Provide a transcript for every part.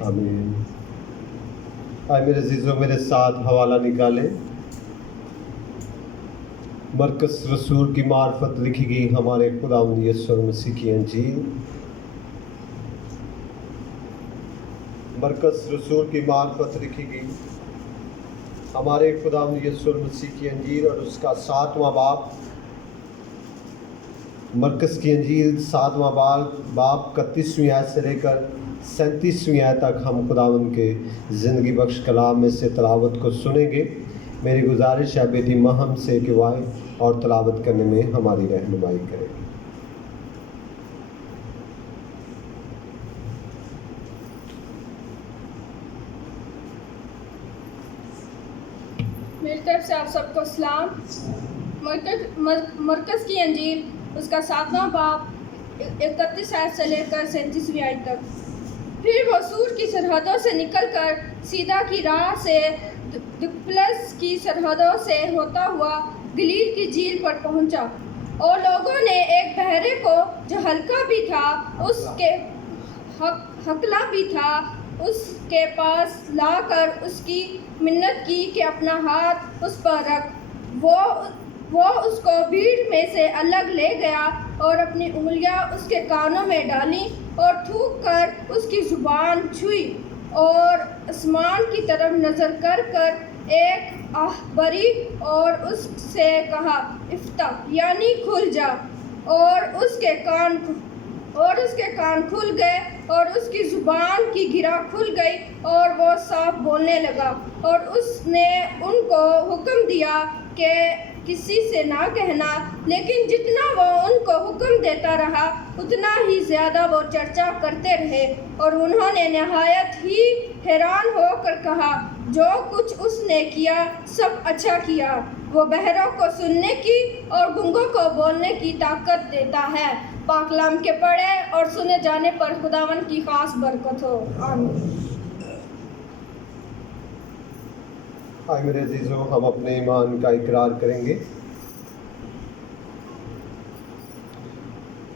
آمین۔ آئے میرے عزیزوں میرے ساتھ حوالہ نکالیں۔ مرکز رسول کی معرفت لکھی گئی ہمارے خداوند یسوع مسیح کی انجیل۔ مرکز رسول کی معرفت لکھی گئی ہمارے خداوند یسوع مسیح کی انجیل اور اس کا 7واں باب۔ مرکز کی انجیل 7واں باب 31ویں آیت سے لے کر 37ویں آیت تک ہم خداوند کے زندگی بخش کلام میں سے تلاوت کو سنیں گے۔ میری گزارش ہے بیٹی مہم سے کہ وہ آئے اور تلاوت کرنے میں ہماری رہنمائی کرے۔ میری طرف سے آپ سب کو سلام۔ مرکز کی انجیل اس کا 7واں باب 31 آیت سے لے کر 37ویں آیت تک۔ پھر وہ سور کی سرحدوں سے نکل کر سیدھا کی راہ سے دکپلس کی سرحدوں سے ہوتا ہوا گلیل کی جھیل پر پہنچا، اور لوگوں نے ایک بہرے کو جو ہلکا بھی تھا اس کے ہکلا بھی تھا اس کے پاس لا کر اس کی منت کی کہ اپنا ہاتھ اس پر رکھ۔ وہ اس کو بھیڑ میں سے الگ لے گیا اور اپنی انگلیاں اس کے کانوں میں ڈالیں اور تھوک کر اس کی زبان چھوئی، اور آسمان کی طرف نظر کر ایک آہ بھری اور اس سے کہا افتح، یعنی کھل جا، اور اس کے کان کھل گئے اور اس کی زبان کی گرہ کھل گئی اور وہ صاف بولنے لگا۔ اور اس نے ان کو حکم دیا کہ کسی سے نہ کہنا، لیکن جتنا وہ ان کو حکم دیتا رہا اتنا ہی زیادہ وہ چرچا کرتے رہے، اور انہوں نے نہایت ہی حیران ہو کر کہا جو کچھ اس نے کیا سب اچھا کیا۔ وہ بہروں کو سننے کی اور گونگوں کو بولنے کی طاقت دیتا ہے۔ پاک کلام کے پڑھے اور سنے جانے پر خداوند کی خاص برکت ہو، آمین۔ آئے میرے عزیزوں ہم اپنے ایمان کا اقرار کریں گے۔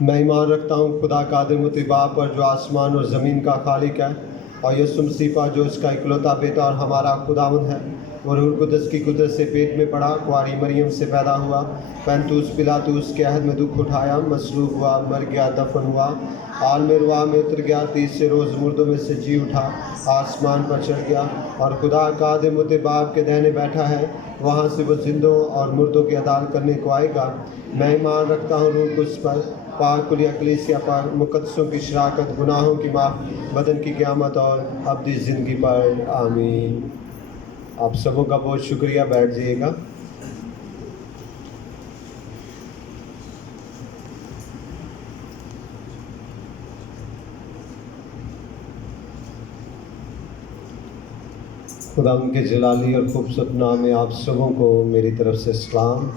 میں ایمان رکھتا ہوں خدا قادر متعال پر جو آسمان اور زمین کا خالق ہے، اور یسوع مسیح پر جو اس کا اکلوتا بیٹا اور ہمارا خداوند ہے، وہ روح القدس کی قدرت سے پیٹ میں پڑا، کنواری مریم سے پیدا ہوا، پنطوس پلاطوس کے عہد میں دکھ اٹھایا، مصلوب ہوا، مر گیا، دفن ہوا، عالم رواح میں اتر گیا، تیسرے روز مردوں میں سے جی اٹھا، آسمان پر چڑھ گیا، اور خدا قادر متعال کے دہنے بیٹھا ہے، وہاں سے وہ زندوں اور مردوں کی عدالت کرنے کو آئے گا۔ میں ایمان رکھتا ہوں روح القدس پر، پاک کلیہ کلیسیا پر، مقدسوں کی شراکت، گناہوں کی معاف، بدن کی قیامت اور ابدی زندگی پر، آمین۔ آپ سبوں کا بہت شکریہ، بیٹھ جائیے گا۔ خدا ان کے جلالی اور خوبصورت نام میں آپ سبوں کو میری طرف سے سلام۔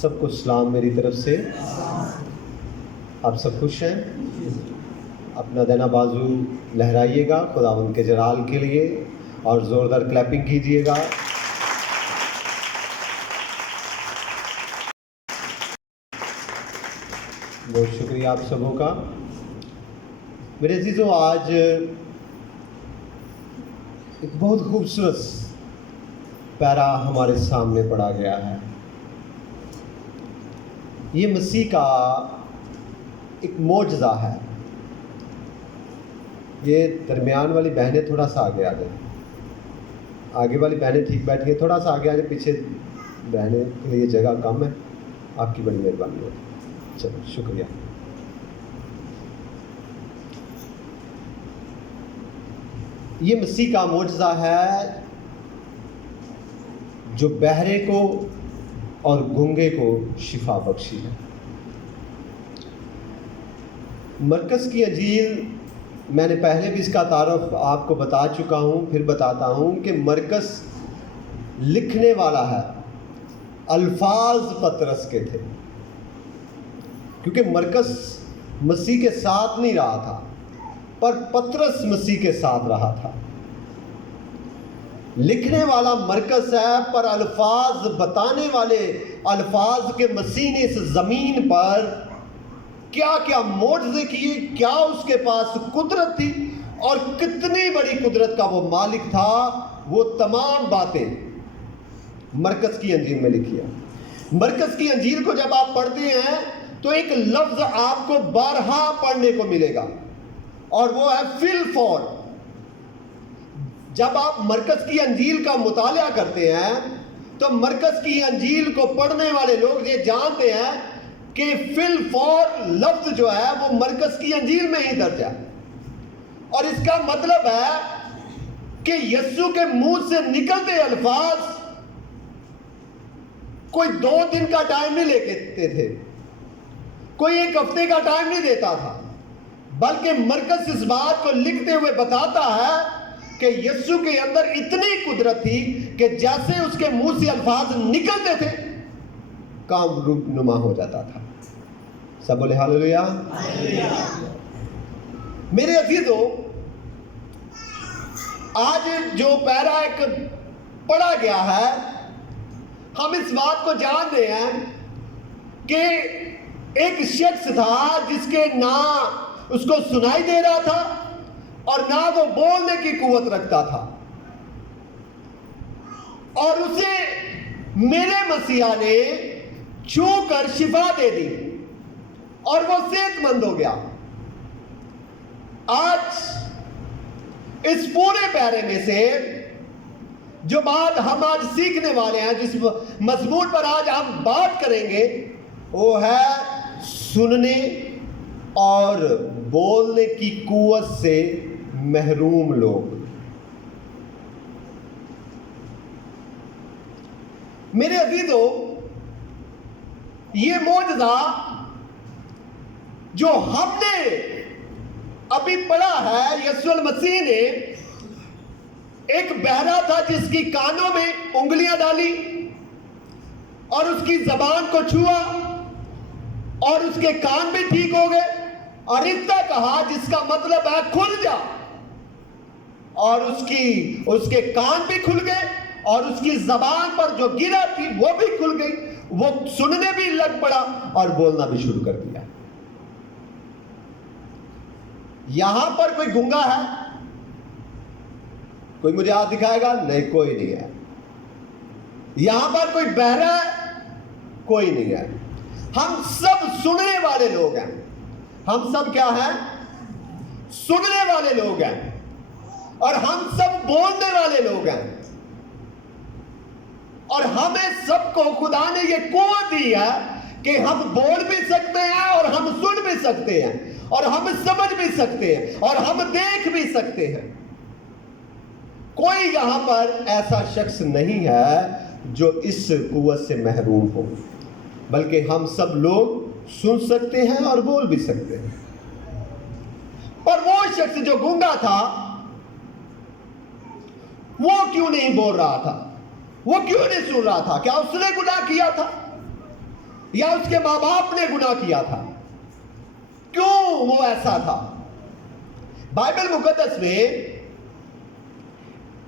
سب کو سلام میری طرف سے۔ آپ سب خوش ہیں؟ اپنا دہنا بازو لہرائیے گا خداوند کے جلال کے لیے اور زوردار کلیپنگ کیجیے گا۔ بہت شکریہ آپ سبوں کا۔ میرے عزیزوں آج ایک بہت خوبصورت پیرا ہمارے سامنے پڑا گیا ہے۔ یہ مسیح کا ایک معجزہ ہے۔ یہ درمیان والی بہنیں تھوڑا سا آگے آ جائیں، آگے والی بہنیں ٹھیک بیٹھی ہیں، تھوڑا سا آگے آ جائیں، پیچھے بہنیں کے لیے جگہ کم ہے، آپ کی بڑی مہربانی ہوگی۔ چلو شکریہ۔ یہ مسیح کا معجزہ ہے جو بہرے کو اور گونگے کو شفا بخشی ہے۔ مرکز کی انجیل میں نے پہلے بھی اس کا تعارف آپ کو بتا چکا ہوں، پھر بتاتا ہوں کہ مرکز لکھنے والا ہے، الفاظ پطرس کے تھے، کیونکہ مرکز مسیح کے ساتھ نہیں رہا تھا، پر پطرس مسیح کے ساتھ رہا تھا۔ لکھنے والا مرکز ہے، پر الفاظ بتانے والے الفاظ کے مسیح نے اس زمین پر کیا کیا معجزے کیے، کیا اس کے پاس قدرت تھی اور کتنی بڑی قدرت کا وہ مالک تھا، وہ تمام باتیں مرکز کی انجیل میں لکھی ہے۔ مرکز کی انجیل کو جب آپ پڑھتے ہیں تو ایک لفظ آپ کو بارہا پڑھنے کو ملے گا، اور وہ ہے فی الفور۔ جب آپ مرکز کی انجیل کا مطالعہ کرتے ہیں تو مرکز کی انجیل کو پڑھنے والے لوگ یہ جانتے ہیں کہ فی الفور لفظ جو ہے وہ مرکز کی انجیل میں ہی درج ہے، اور اس کا مطلب ہے کہ یسوع کے منہ سے نکلتے الفاظ کوئی 2 دن کا ٹائم نہیں لے کے تھے، کوئی 1 ہفتے کا ٹائم نہیں دیتا تھا، بلکہ مرکز اس بات کو لکھتے ہوئے بتاتا ہے کہ یسوع کے اندر اتنی قدرت تھی کہ جیسے اس کے منہ سے الفاظ نکلتے تھے کام رونما ہو جاتا تھا۔ سب بولے ہاللویا۔ میرے عزیزو، آج جو پیرا ایک پڑھا گیا ہے، ہم اس بات کو جانتے ہیں کہ ایک شخص تھا جس کے نہ اس کو سنائی دے رہا تھا اور نہ وہ بولنے کی قوت رکھتا تھا، اور اسے میرے مسیح نے چھو کر شفا دے دی اور وہ صحت مند ہو گیا۔ آج اس پورے پیرے میں سے جو بات ہم آج سیکھنے والے ہیں، جس مضمون پر آج ہم بات کریں گے، وہ ہے سننے اور بولنے کی قوت سے محروم لوگ۔ میرے عزیزو، یہ معجزہ جو ہم نے ابھی پڑھا ہے، یسوع المسیح نے ایک بہرا تھا جس کی کانوں میں انگلیاں ڈالی اور اس کی زبان کو چھوا اور اس کے کان بھی ٹھیک ہو گئے، اور اتنا کہا جس کا مطلب ہے کھل جا، اور اس کے کان بھی کھل گئے اور اس کی زبان پر جو گرا تھی وہ بھی کھل گئی، وہ سننے بھی لگ پڑا اور بولنا بھی شروع کر دیا۔ یہاں پر کوئی گونگا ہے؟ کوئی مجھے ہاتھ دکھائے گا؟ نہیں، کوئی نہیں ہے۔ یہاں پر کوئی بہرا ہے؟ کوئی نہیں ہے۔ ہم سب سننے والے لوگ ہیں۔ ہم سب کیا ہیں؟ سننے والے لوگ ہیں، اور ہم سب بولنے والے لوگ ہیں، اور ہمیں سب کو خدا نے یہ قوت دی ہے کہ ہم بول بھی سکتے ہیں اور ہم سن بھی سکتے ہیں اور ہم سمجھ بھی سکتے ہیں اور ہم دیکھ بھی سکتے ہیں۔ کوئی یہاں پر ایسا شخص نہیں ہے جو اس قوت سے محروم ہو، بلکہ ہم سب لوگ سن سکتے ہیں اور بول بھی سکتے ہیں۔ پر وہ شخص جو گونگا تھا، وہ کیوں نہیں بول رہا تھا؟ وہ کیوں نہیں سن رہا تھا؟ کیا اس نے گناہ کیا تھا یا اس کے ماں باپ نے گناہ کیا تھا؟ کیوں وہ ایسا تھا؟ بائبل مقدس میں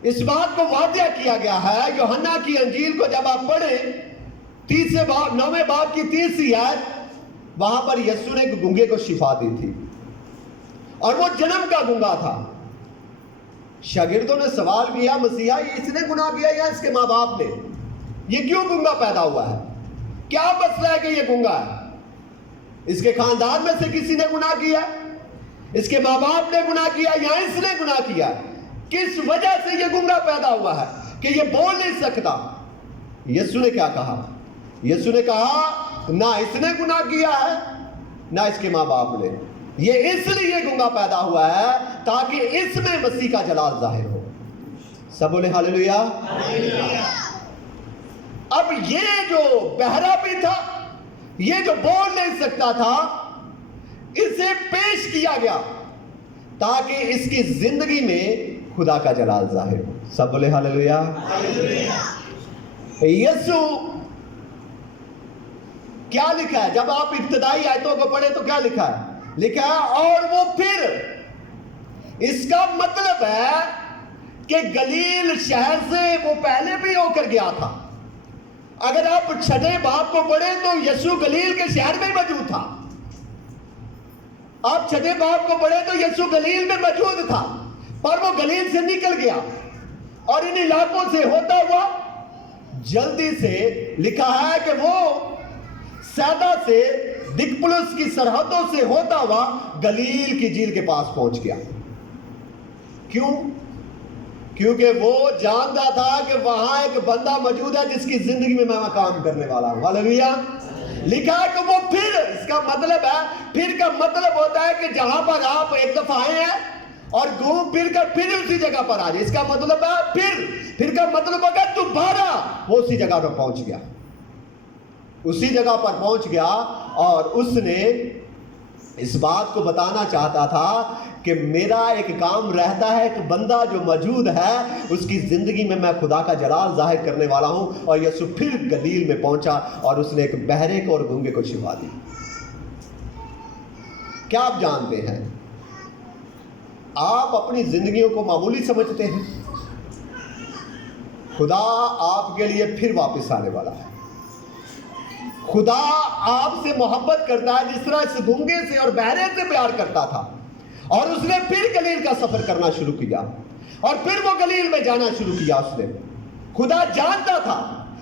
اس بات کو واضح کیا گیا ہے۔ یوحنا کی انجیل کو جب آپ پڑھیں 9ویں باب کی 30 آیت، وہاں پر یسوع نے ایک گونگے کو شفا دی تھی، اور وہ جنم کا گونگا تھا۔ شاگردوں نے سوال کیا، مسیحا اس نے گناہ کیا یا اس کے ماں باپ نے؟ یہ کیوں گونگا پیدا ہوا ہے؟ کیا مسئلہ ہے کہ یہ گونگا ہے؟ اس کے خاندان میں سے کسی نے گناہ کیا؟ اس کے ماں باپ نے گناہ کیا یا اس نے گناہ کیا؟ کس وجہ سے یہ گونگا پیدا ہوا ہے کہ یہ بول نہیں سکتا؟ یسوع نے کیا کہا؟ یسوع نے کہا نہ اس نے گناہ کیا ہے نہ اس کے ماں باپ نے، یہ اس لیے گونگا پیدا ہوا ہے تاکہ اس میں مسیح کا جلال ظاہر ہو۔ سب بولے ہاللویا۔ اب یہ جو بہرا بھی تھا، یہ جو بول نہیں سکتا تھا، اسے پیش کیا گیا تاکہ اس کی زندگی میں خدا کا جلال ظاہر ہو۔ سب بولے ہاللویا۔ یسوع کیا لکھا ہے؟ جب آپ ابتدائی آیتوں کو پڑھیں تو کیا لکھا ہے؟ لکھا ہے اور وہ پھر، اس کا مطلب ہے کہ گلیل شہر سے وہ پہلے بھی ہو کر گیا تھا. اگر آپ چھٹے باب کو پڑھیں تو یسوع گلیل کے شہر میں موجود تھا. آپ چھٹے باب کو پڑھیں تو یسوع گلیل میں موجود تھا، پر وہ گلیل سے نکل گیا اور ان علاقوں سے ہوتا ہوا جلدی سے لکھا ہے کہ وہ سیدا سے دکپلس کی سرحدوں سے ہوتا ہوا گلیل کی جھیل کے پاس پہنچ گیا. کیوں؟ کیونکہ وہ جانتا تھا کہ وہاں ایک بندہ موجود ہے جس کی زندگی میں میں کام کرنے والا ہوں. ہاللیلویہ. لکھا ہے کہ وہ پھر، اس کا مطلب ہے، پھر کا مطلب ہوتا ہے کہ جہاں پر آپ ایک دفعہ آئے ہیں اور گھوم پھر کر پھر اسی جگہ پر آ جائے. اس کا مطلب ہے پھر کا مطلب ہوگا دوبارہ وہ اسی جگہ پر پہنچ گیا. اسی جگہ پر پہنچ گیا اور اس نے اس بات کو بتانا چاہتا تھا کہ میرا ایک کام رہتا ہے، ایک بندہ جو موجود ہے اس کی زندگی میں میں خدا کا جلال ظاہر کرنے والا ہوں. اور یسوع پھر گلیل میں پہنچا اور اس نے ایک بہرے کو اور گونگے کو شفا دی. کیا آپ جانتے ہیں آپ اپنی زندگیوں کو معمولی سمجھتے ہیں؟ خدا آپ کے لیے پھر واپس آنے والا ہے. خدا آپ سے محبت کرتا ہے جس طرح اس گونگے سے اور بہرے سے پیار کرتا تھا. اور اس نے پھر گلیل کا سفر کرنا شروع کیا اور پھر وہ گلیل میں جانا شروع کیا. اس نے، خدا جانتا تھا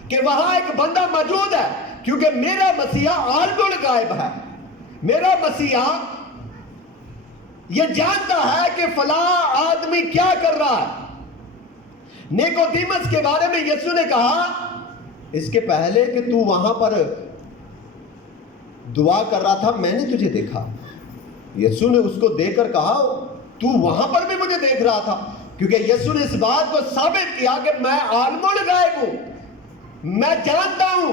کہ وہاں ایک بندہ موجود ہے، کیونکہ میرا مسیحا عالم الغیب ہے. میرا مسیحا یہ جانتا ہے کہ فلاں آدمی کیا کر رہا ہے. نیکودیمس کے بارے میں یسوع نے کہا اس کے پہلے کہ تو وہاں پر دعا کر رہا تھا میں نے تجھے دیکھا. یسوع نے اس کو دیکھ کر کہا تو وہاں پر بھی مجھے دیکھ رہا تھا، کیونکہ یسوع نے اس بات کو ثابت کیا کہ میں عالم الغیب ہوں، میں جانتا ہوں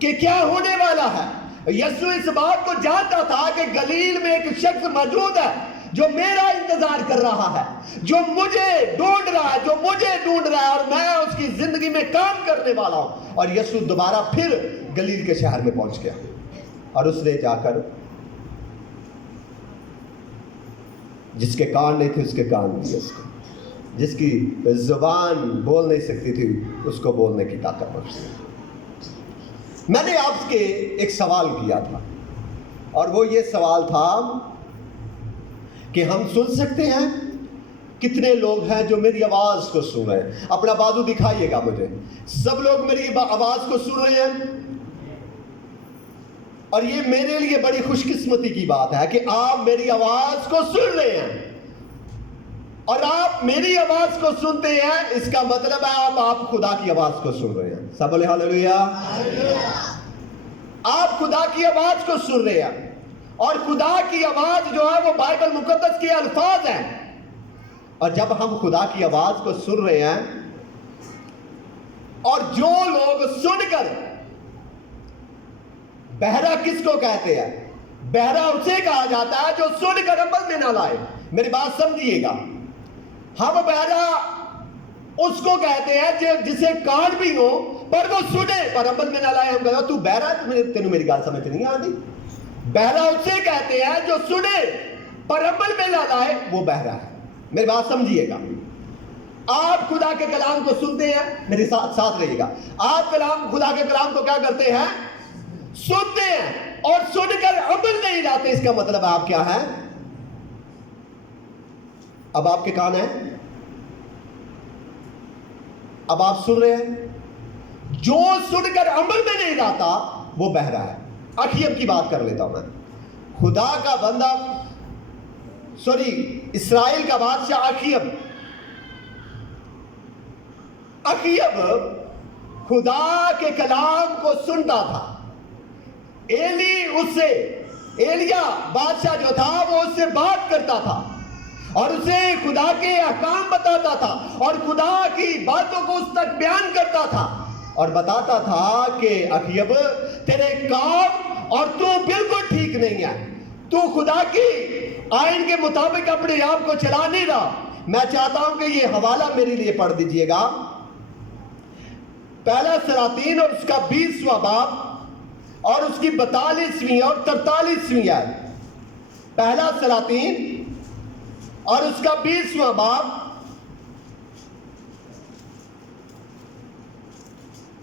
کہ کیا ہونے والا ہے. یسوع اس بات کو جانتا تھا کہ گلیل میں ایک شخص موجود ہے جو میرا انتظار کر رہا ہے، جو مجھے ڈھونڈ رہا ہے، جو مجھے ڈھونڈ رہا ہے، اور میں اس کی زندگی میں کام کرنے والا ہوں. اور یسوع دوبارہ پھر گلیل کے شہر میں پہنچ گیا اور اس نے جا کر جس کے کان نہیں تھے اس کے کان دیے، اس کو جس کی زبان بول نہیں سکتی تھی اس کو بولنے کی طاقت بخشی. میں نے آپ کے ایک سوال کیا تھا اور وہ یہ سوال تھا کہ ہم سن سکتے ہیں کتنے لوگ ہیں جو میری آواز کو سن رہے ہیں؟ اپنا بازو دکھائیے گا مجھے. سب لوگ میری آواز کو سن رہے ہیں؟ اور یہ میرے لیے بڑی خوش قسمتی کی بات ہے کہ آپ میری آواز کو سن رہے ہیں. اور آپ میری آواز کو سنتے ہیں، اس کا مطلب ہے آپ خدا کی آواز کو سن رہے ہیں. سب بولے ہاللیلویہ. آپ خدا کی آواز کو سن رہے ہیں، اور خدا کی آواز جو ہے وہ بائبل مقدس کے الفاظ ہیں. اور جب ہم خدا کی آواز کو سن رہے ہیں، اور جو لوگ سن کر، بہرا کس کو کہتے ہیں؟ بہرا اسے کہا جاتا ہے جو سن کر عمل میں نہ لائے. میری بات سمجھیے گا. ہم بہرا اس کو کہتے ہیں جسے کان بھی ہو پر وہ سنے پر عمل میں نہ لائے. ہم کہتے ہیں تو بہرا، تینوں میری گال سمجھ نہیں آتی. بہرا اسے کہتے ہیں جو سنے پر عمل میں نہ لائے، وہ بہرا ہے. میری بات سمجھیے گا. آپ خدا کے کلام کو سنتے ہیں، میرے ساتھ رہیے گا. آپ خدا کے کلام کو کیا کرتے ہیں؟ سنتے ہیں اور سن کر عمل نہیں لاتے. اس کا مطلب آپ کیا ہے؟ اب آپ کے کان ہیں، اب آپ سن رہے ہیں. جو سن کر عمل میں نہیں لاتا وہ بہرا ہے. اخیب کی بات کر لیتا ہوں میں. خدا کا بندہ، اسرائیل کا بادشاہ اخیب خدا کے کلام کو سنتا تھا. ایلیا بادشاہ جو تھا وہ اس سے بات کرتا تھا اور اسے خدا کے احکام بتاتا تھا اور خدا کی باتوں کو اس تک بیان کرتا تھا اور بتاتا تھا کہ اخیب تیرے کام اور تو بالکل ٹھیک نہیں ہے. تو خدا کی آئین کے مطابق اپنے آپ کو چلا نہیں رہا. میں چاہتا ہوں کہ یہ حوالہ میرے لیے پڑھ دیجئے گا. پہلا سلاطین اور اس کا 20واں باب اور اس کی 42ویں اور 43ویں آیت. پہلا سلاطین اور اس کا 20واں باب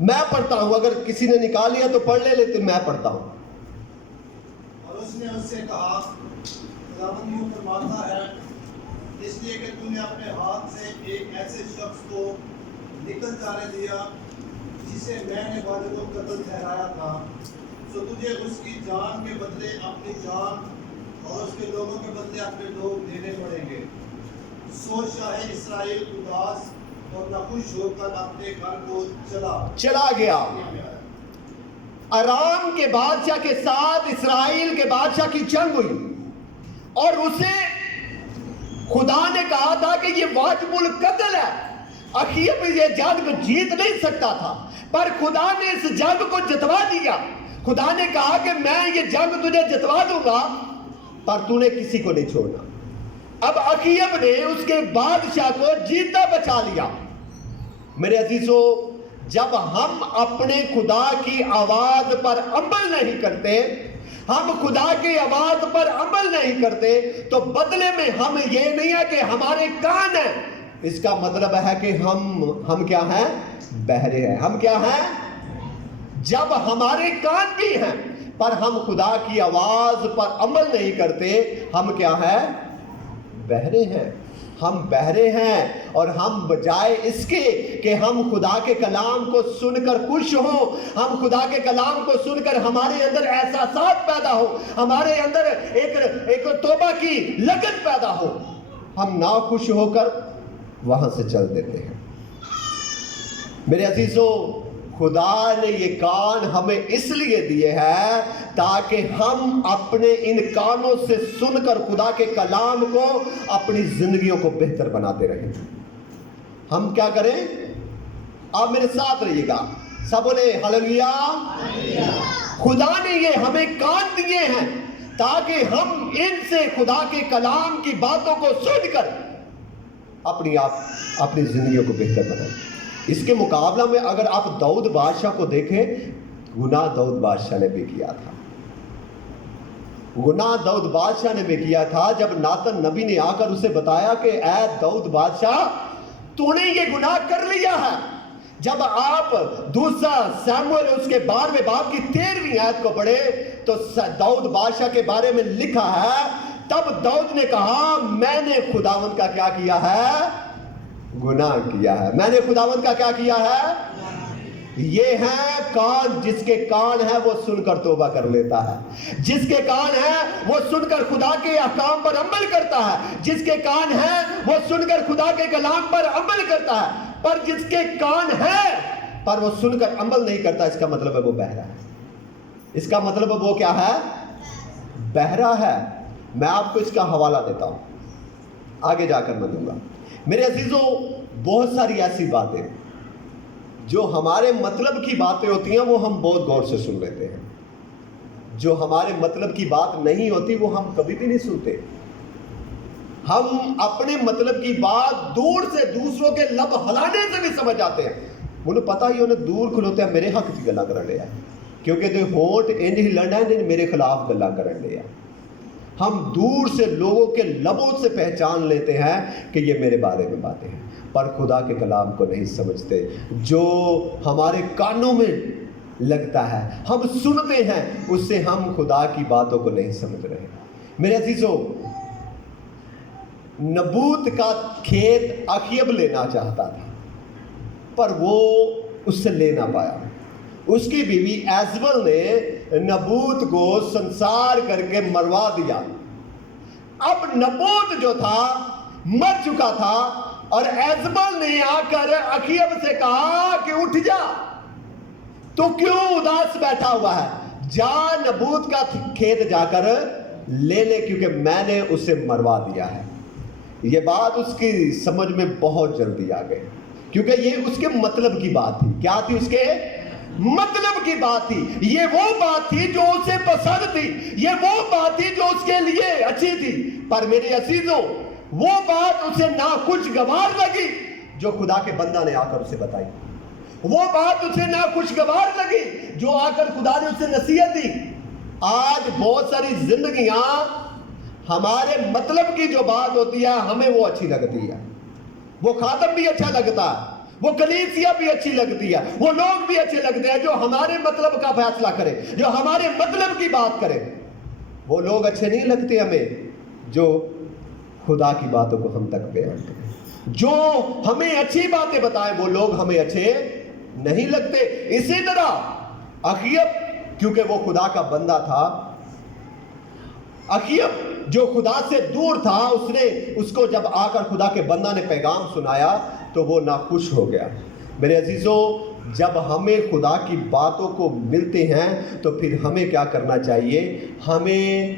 میں پڑھتا ہوں, اگر کسی نے نکال لیا تو پڑھ لے, لیتے میں پڑھتا ہوں. اور اس نے اس سے کہا, خداوند یوں فرماتا ہے, اس لیے کہ تو نے اپنے ہاتھ سے ایک ایسے شخص کو نکل جانے دیا جسے میں نے واجب القتل ٹھہرایا تھا, سو تجھے اس کی جان کے بدلے اپنی جان اور اس کے لوگوں کے بدلے اپنے لوگ دینے پڑیں گے. سو شاہ اسرائیل اداس اور ناخوش ہو کر اپنے گھر کو چلا گیا. ارام کے بادشاہ کے ساتھ اسرائیل کے بادشاہ کی جنگ ہوئی, اور اسے خدا نے کہا تھا کہ یہ واجب القتل ہے. اخیب یہ جنگ جیت نہیں سکتا تھا, پر خدا نے اس جنگ کو جتوا دیا. خدا نے کہا کہ میں یہ جنگ تجھے جتوا دوں گا, پر تو نے کسی کو نہیں چھوڑنا. اب اخیب نے اس کے بادشاہ کو جیتا بچا لیا. میرے عزیزو, جب ہم اپنے خدا کی آواز پر عمل نہیں کرتے, ہم خدا کی آواز پر عمل نہیں کرتے, تو بدلے میں ہم یہ نہیں ہے کہ ہمارے کان ہیں, اس کا مطلب ہے کہ ہم کیا ہیں؟ بہرے ہیں. ہم کیا ہیں؟ جب ہمارے کان بھی ہیں پر ہم خدا کی آواز پر عمل نہیں کرتے, ہم کیا ہیں؟ بہرے ہیں. ہم بہرے ہیں, اور ہم بجائے اس کے کہ ہم خدا کے کلام کو سن کر خوش ہوں, ہم خدا کے کلام کو سن کر ہمارے اندر احساسات پیدا ہو, ہمارے اندر ایک توبہ کی لگن پیدا ہو, ہم ناخوش ہو کر وہاں سے چل دیتے ہیں. میرے عزیزو, خدا نے یہ کان ہمیں اس لیے دیے ہیں تاکہ ہم اپنے ان کانوں سے سن کر خدا کے کلام کو اپنی زندگیوں کو بہتر بناتے رہیں. ہم کیا کریں؟ آپ میرے ساتھ رہیے گا, سب بولے ہلیلویا. خدا نے یہ ہمیں کان دیے ہیں تاکہ ہم ان سے خدا کے کلام کی باتوں کو سن کر اپنی زندگیوں کو بہتر بنائیں. اس کے مقابلہ میں اگر آپ داؤد بادشاہ کو دیکھیں, گناہ داؤد بادشاہ نے بھی کیا تھا. گناہ داؤد بادشاہ نے بھی کیا تھا. جب ناتن نبی نے آ کر اسے بتایا کہ اے داؤد بادشاہ, تو نے یہ گناہ کر لیا ہے. جب آپ دوسرا سیموئیل اس کے 12ویں باب کی 13ویں آیت کو پڑھے تو داؤد بادشاہ کے بارے میں لکھا ہے, تب داؤد نے کہا میں نے خداوند کا کیا کیا ہے؟ گناہ کیا ہے. میں نے خداوند کا کیا کیا ہے؟ یہ ہے کان, جس کے کان ہے وہ سن کر توبہ کر لیتا ہے, جس کے کان ہے وہ سن کر خدا کے احکام پر عمل کرتا ہے, جس کے کان ہے وہ سن کر خدا کے کلام پر عمل کرتا ہے. پر جس کے کان ہے پر وہ سن کر عمل نہیں کرتا, اس کا مطلب ہے وہ بہرا ہے. اس کا مطلب وہ کیا ہے؟ بہرا ہے. میں آپ کو اس کا حوالہ دیتا ہوں, آگے جا کر میں دوں گا. میرے عزیزو, بہت ساری ایسی باتیں جو ہمارے مطلب کی باتیں ہوتی ہیں وہ ہم بہت غور سے سن لیتے ہیں. جو ہمارے مطلب کی بات نہیں ہوتی وہ ہم کبھی بھی نہیں سنتے. ہم اپنے مطلب کی بات دور سے دوسروں کے لب ہلانے سے بھی سمجھ جاتے ہیں. انہیں پتا ہی انہیں دور کھلوتے ہیں میرے حق کی گلا کرن لیا, کیونکہ دے ہونٹ انج ہی لڑنا ہے میرے خلاف گلا کرن لیا. ہم دور سے لوگوں کے لبوں سے پہچان لیتے ہیں کہ یہ میرے بارے میں باتیں ہیں, پر خدا کے کلام کو نہیں سمجھتے. جو ہمارے کانوں میں لگتا ہے ہم سنتے ہیں, اس سے ہم خدا کی باتوں کو نہیں سمجھ رہے. میرے عزیزو, نبوت کا کھیت اخیب لینا چاہتا تھا پر وہ اس سے لے نہ پایا. اس کی بیوی ایزبل نے نبوت کو سنسار کر کے مروا دیا. اب نبوت جو تھا مر چکا تھا, اور ایزبل نے آ کر اخیب سے کہا کہ اٹھ جا, تو کیوں اداس بیٹھا ہوا ہے, جا نبوت کا کھیت جا کر لے لے, کیونکہ میں نے اسے مروا دیا ہے. یہ بات اس کی سمجھ میں بہت جلدی آ گئی, کیونکہ یہ اس کے مطلب کی بات تھی. کیا تھی؟ اس کے مطلب کی بات تھی. یہ وہ بات تھی جو اسے پسند تھی, یہ وہ بات تھی جو اس کے لیے اچھی تھی. پر میرے عزیزوں, وہ بات اسے ناخوشگوار لگی جو خدا کے بندہ نے آ کر اسے بتائی. وہ بات اسے ناخوشگوار لگی جو آ کر خدا نے اسے نصیحت دی. آج بہت ساری زندگیاں ہمارے مطلب کی جو بات ہوتی ہے ہمیں وہ اچھی لگتی ہے، وہ خادم بھی اچھا لگتا ہے، وہ کلیسیا بھی اچھی لگتی ہے، وہ لوگ بھی اچھے لگتے ہیں جو ہمارے مطلب کا فیصلہ کرے، جو ہمارے مطلب کی بات کرے۔ وہ لوگ اچھے نہیں لگتے ہمیں جو خدا کی باتوں کو ہم تک بیان کریں، جو ہمیں اچھی باتیں بتائیں وہ لوگ ہمیں اچھے نہیں لگتے۔ اسی طرح اخیب، کیونکہ وہ خدا کا بندہ تھا، اخیب جو خدا سے دور تھا، اس کو جب آ کر خدا کے بندہ نے پیغام سنایا تو وہ ناخوش ہو گیا۔ میرے عزیزوں، جب ہمیں خدا کی باتوں کو ملتے ہیں تو پھر ہمیں کیا کرنا چاہیے؟ ہمیں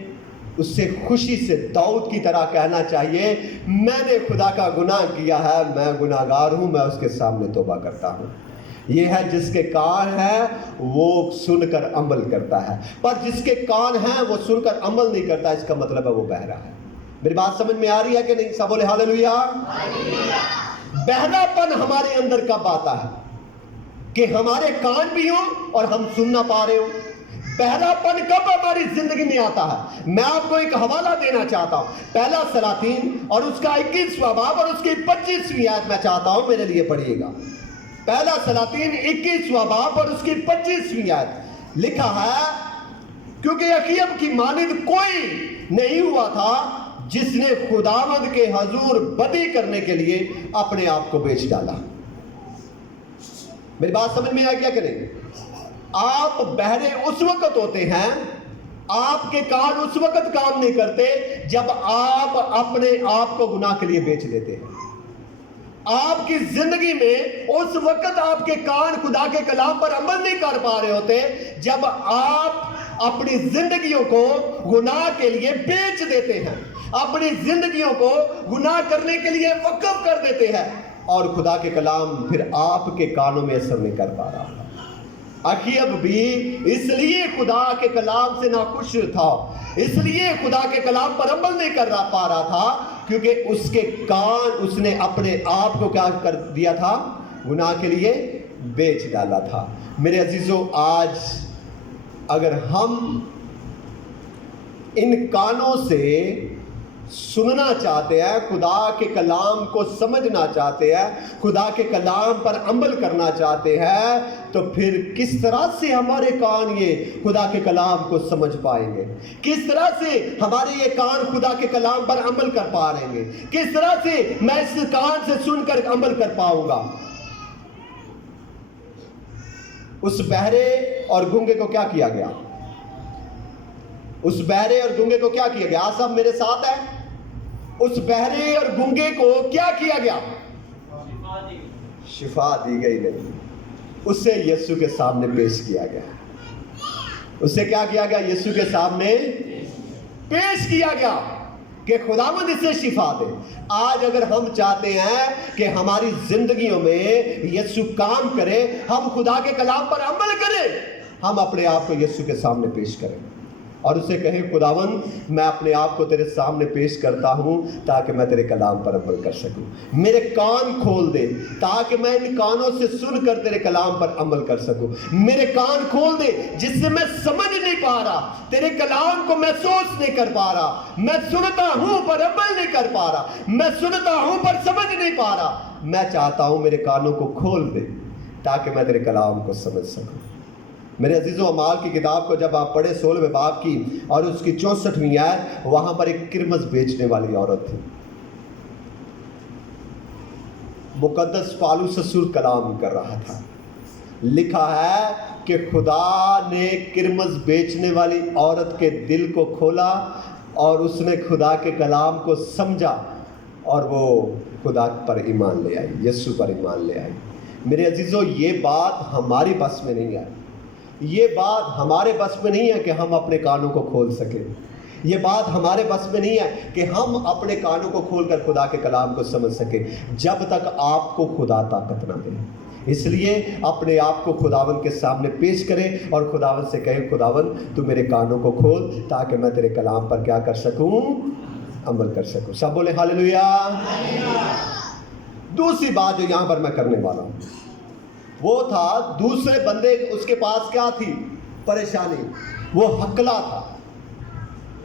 اس سے خوشی سے داؤد کی طرح کہنا چاہیے، میں نے خدا کا گناہ کیا ہے، میں گناہ گار ہوں، میں اس کے سامنے توبہ کرتا ہوں۔ یہ ہے جس کے کان ہے وہ سن کر عمل کرتا ہے، پر جس کے کان ہیں وہ سن کر عمل نہیں کرتا، اس کا مطلب ہے وہ بہرا ہے۔ میری بات سمجھ میں آ رہی ہے کہ نہیں؟ سب بولے ہاللیلویا۔ بہرا پن ہمارے اندر کب آتا ہے؟ کہ ہمارے کان بھی ہوں اور ہم سن نہ پا رہے ہوں۔ بہرا پن کب ہماری زندگی میں آتا ہے؟ میں آپ کو ایک حوالہ دینا چاہتا ہوں، پہلا سلاطین اور اس کا 21واں باب اور اس کی 25ویں آیت میں چاہتا ہوں میرے لیے پڑھیے گا۔ پہلا سلاطین 21واں باب اور اس کی 25ویں آیت لکھا ہے، کیونکہ اخیب کی مانند کوئی نہیں ہوا تھا جس نے خداوند کے حضور بدی کرنے کے لیے اپنے آپ کو بیچ ڈالا۔ میری بات سمجھ میں آئی کیا کہ نہیں؟ آپ بہرے اس وقت ہوتے ہیں، آپ کے کان اس وقت کام نہیں کرتے جب آپ اپنے آپ کو گناہ کے لیے بیچ دیتے ہیں۔ آپ کی زندگی میں اس وقت آپ کے کان خدا کے کلام پر عمل نہیں کر پا رہے ہوتے جب آپ اپنی زندگیوں کو گناہ کے لیے بیچ دیتے ہیں، اپنی زندگیوں کو گناہ کرنے کے لیے وقف کر دیتے ہیں، اور خدا کے کلام پھر آپ کے کانوں میں اثر نہیں کر پا رہا۔ اخیب بھی اس لیے خدا کے کلام سے ناخوش تھا، اس لیے خدا کے کلام پر عمل نہیں کر پا رہا تھا، کیونکہ اس کے کان اس نے اپنے آپ کو کیا کر دیا تھا؟ گناہ کے لیے بیچ ڈالا تھا۔ میرے عزیزوں، آج اگر ہم ان کانوں سے سننا چاہتے ہیں، خدا کے کلام کو سمجھنا چاہتے ہیں، خدا کے کلام پر عمل کرنا چاہتے ہیں، تو پھر کس طرح سے ہمارے کان یہ خدا کے کلام کو سمجھ پائیں گے؟ کس طرح سے ہمارے یہ کان خدا کے کلام پر عمل کر پا رہے ہیں؟ کس طرح سے میں اس کان سے سن کر عمل کر پاؤں گا؟ اس بہرے اور گونگے کو کیا کیا گیا؟ اس بہرے اور گونگے کو کیا کیا گیا؟ آپ سب میرے ساتھ ہیں؟ اس بہرے اور گونگے کو کیا کیا گیا؟ شفا دی گئی نہیں، اسے یسوع کے سامنے پیش کیا گیا۔ اسے کیا کیا گیا؟ یسوع کے سامنے پیش کیا گیا کہ خداوند اسے شفا دے۔ آج اگر ہم چاہتے ہیں کہ ہماری زندگیوں میں یسوع کام کرے، ہم خدا کے کلام پر عمل کریں، ہم اپنے آپ کو یسوع کے سامنے پیش کریں اور اسے کہیں، خداوند میں اپنے آپ کو تیرے سامنے پیش کرتا ہوں تاکہ میں تیرے کلام پر عمل کر سکوں۔ میرے کان کھول دے تاکہ میں ان کانوں سے سن کر تیرے کلام پر عمل کر سکوں۔ میرے کان کھول دے جس سے میں سمجھ نہیں پا رہا، تیرے کلام کو محسوس نہیں کر پا رہا، میں سنتا ہوں پر عمل نہیں کر پا رہا، میں سنتا ہوں پر سمجھ نہیں پا رہا۔ میں چاہتا ہوں میرے کانوں کو کھول دے تاکہ میں تیرے کلام کو سمجھ سکوں۔ میرے عزیزوں، اعمال کی کتاب کو جب آپ پڑھیں 16ویں باب کی اور اس کی 64ویں آیت، وہاں پر ایک کرمز بیچنے والی عورت تھی۔ مقدس پالوس رسول کلام کر رہا تھا، لکھا ہے کہ خدا نے کرمز بیچنے والی عورت کے دل کو کھولا اور اس نے خدا کے کلام کو سمجھا اور وہ خدا پر ایمان لے آئی، یسوع پر ایمان لے آئی۔ میرے عزیزوں، یہ بات ہماری بس میں نہیں ہے، یہ بات ہمارے بس میں نہیں ہے کہ ہم اپنے کانوں کو کھول سکیں، یہ بات ہمارے بس میں نہیں ہے کہ ہم اپنے کانوں کو کھول کر خدا کے کلام کو سمجھ سکیں جب تک آپ کو خدا طاقت نہ دے۔ اس لیے اپنے آپ کو خداوند کے سامنے پیش کریں اور خداوند سے کہیں، خداوند تو میرے کانوں کو کھول تاکہ میں تیرے کلام پر کیا کر سکوں؟ عمل کر سکوں۔ سب بولے ہاللیلویا۔ دوسری بات جو یہاں پر میں کرنے والا ہوں وہ تھا، دوسرے بندے اس کے پاس کیا تھی؟ پریشانی، وہ ہکلا تھا۔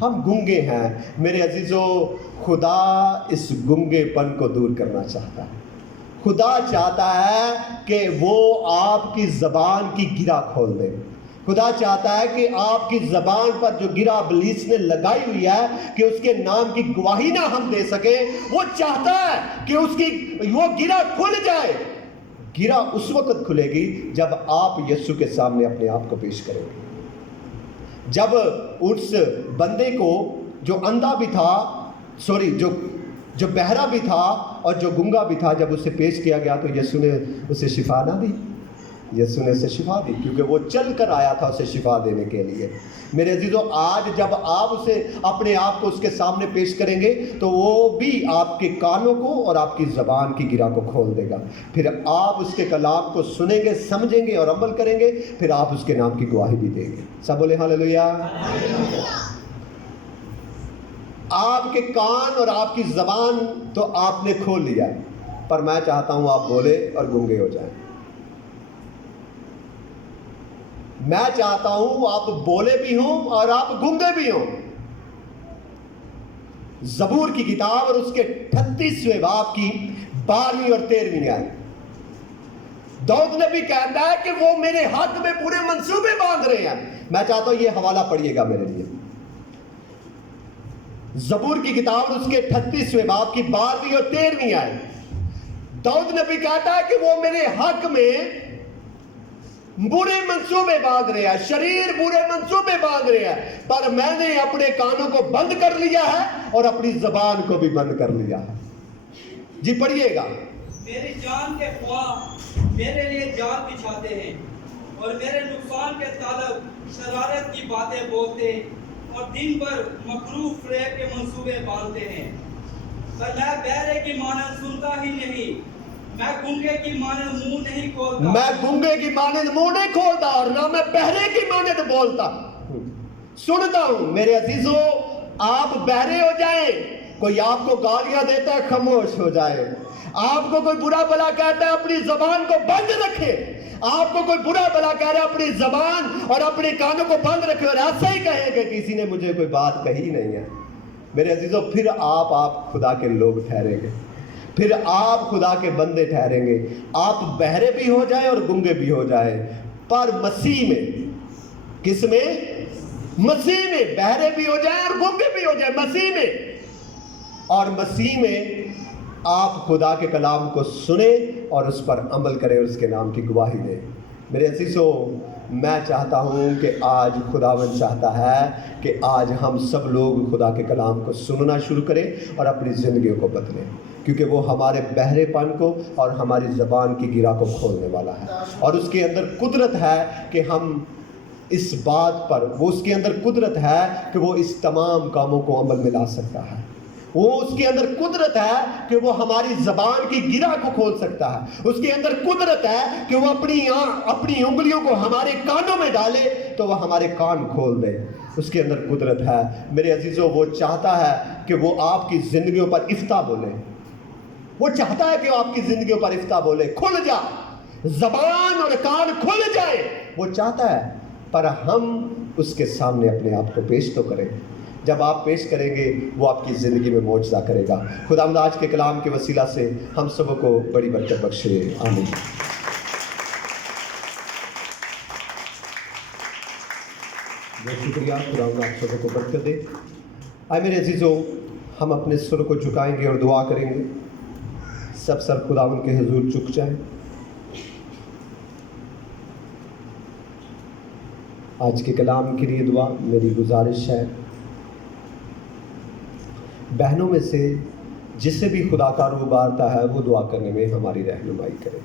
ہم گنگے ہیں۔ میرے عزیزو، خدا اس گنگے پن کو دور کرنا چاہتا ہے۔ خدا چاہتا ہے کہ وہ آپ کی زبان کی گرہ کھول دے۔ خدا چاہتا ہے کہ آپ کی زبان پر جو گرہ ابلیس نے لگائی ہوئی ہے کہ اس کے نام کی گواہی نہ ہم دے سکیں، وہ چاہتا ہے کہ اس کی وہ گرہ کھل جائے۔ گرہ اس وقت کھلے گی جب آپ یسوع کے سامنے اپنے آپ کو پیش کریں گے۔ جب اس بندے کو جو اندھا بھی تھا، جو بہرا بھی تھا اور جو گنگا بھی تھا، جب اسے پیش کیا گیا تو یسوع نے اسے شفا نہ دی، یسوع نے اسے شفا دی، کیونکہ وہ چل کر آیا تھا اسے شفا دینے کے لیے۔ میرے عزیزو، آج جب آپ اسے اپنے آپ کو اس کے سامنے پیش کریں گے تو وہ بھی آپ کے کانوں کو اور آپ کی زبان کی گرہ کو کھول دے گا۔ پھر آپ اس کے کلام کو سنیں گے، سمجھیں گے اور عمل کریں گے، پھر آپ اس کے نام کی گواہی بھی دیں گے۔ سب بولے ہاللیلویا۔ آپ کے کان اور آپ کی زبان تو آپ نے کھول لیا ہے، پر میں چاہتا ہوں آپ بولے اور گنگے ہو جائیں۔ میں چاہتا ہوں آپ بولے بھی ہوں اور آپ گنگے بھی ہوں۔ زبور کی کتاب اور اس کے 38ویں باب کی 12ویں اور 13ویں آیت، داؤد نبی کہتا ہے کہ وہ میرے حق میں پورے منصوبے باندھ رہے ہیں۔ میں چاہتا ہوں یہ حوالہ پڑھیے گا میرے لیے، زبور کی کتاب اور اس کے 38ویں باب کی 12ویں اور 13ویں آیت۔ داؤد نبی کہتا ہے کہ وہ میرے حق میں برے منصوبے باندھ رہے ہیں، شریر برے منصوبے باندھ رہے ہیں، پر میں نے اپنے کانوں کو بند کر لیا ہے اور اپنی زبان کو بھی بند کر لیا ہے۔ جی پڑھیے گا۔ میری جان کے خواہ میرے لیے جال بچھاتے ہیں اور میرے نقصان کے طالب شرارت کی باتیں بولتے اور دن بھر مکروہ فریب کے منصوبے باندھتے ہیں۔ پر میں بہرے کی مانند سنتا ہی نہیں، میں گنگے کی مانند منہ نہیں کھولتا، میں گنگے کی مانند منہ نہیں کھولتا اور نہ میں بہرے کی مانند بولتا، سنتا ہوں۔ میرے عزیزو، آپ بہرے ہو جائیں، کوئی آپ کو گالیاں دیتا ہے خاموش ہو جائے، آپ کو کوئی برا بھلا کہتا ہے اپنی زبان کو بند رکھے، آپ کو کوئی برا بھلا کہہ رہا ہے اپنی زبان اور اپنے کانوں کو بند رکھے اور ایسا ہی کہے کہ کسی نے مجھے کوئی بات کہی نہیں ہے۔ میرے عزیزو، پھر آپ خدا کے لوگ ٹھہریں گے، پھر آپ خدا کے بندے ٹھہریں گے۔ آپ بہرے بھی ہو جائیں اور گنگے بھی ہو جائیں، پر مسیح میں، کس میں؟ مسیح میں بہرے بھی ہو جائیں اور گنگے بھی ہو جائیں، مسیح میں۔ اور مسیح میں آپ خدا کے کلام کو سنیں اور اس پر عمل کریں اور اس کے نام کی گواہی دیں۔ میرے عزیزو، میں چاہتا ہوں کہ آج خداوند چاہتا ہے کہ آج ہم سب لوگ خدا کے کلام کو سننا شروع کریں اور اپنی زندگیوں کو بدلیں، کیونکہ وہ ہمارے بہرے پن کو اور ہماری زبان کی گرہ کو کھولنے والا ہے، اور اس کے اندر قدرت ہے کہ ہم اس بات پر، وہ اس کے اندر قدرت ہے کہ وہ اس تمام کاموں کو عمل میں لا سکتا ہے۔ وہ اس کے اندر قدرت ہے کہ وہ ہماری زبان کی گرہ کو کھول سکتا ہے۔ اس کے اندر قدرت ہے کہ وہ اپنی انگلیوں کو ہمارے کانوں میں ڈالے تو وہ ہمارے کان کھول دے۔ اس کے اندر قدرت ہے۔ میرے عزیزو، وہ چاہتا ہے کہ وہ آپ کی زندگیوں پر افتح بولے، وہ چاہتا ہے کہ وہ آپ کی زندگیوں پر افتح بولے، کھل جا، زبان اور کان کھل جائے، وہ چاہتا ہے، پر ہم اس کے سامنے اپنے آپ کو پیش تو کریں۔ جب آپ پیش کریں گے وہ آپ کی زندگی میں معجزہ کرے گا۔ خداوند آج کے کلام کے وسیلہ سے ہم سب کو بڑی برکت بخشے، آمین۔ بہت شکریہ، خداوند آپ سب کو برکت دے۔ آئے میرے عزیزو، ہم اپنے سر کو جھکائیں گے اور دعا کریں گے۔ سب سر خداوند کے حضور جھک جائیں۔ آج کے کلام کے لیے دعا میری گزارش ہے، بہنوں میں سے جسے بھی خدا کا روح ابارتا ہے وہ دعا کرنے میں ہماری رہنمائی کرے۔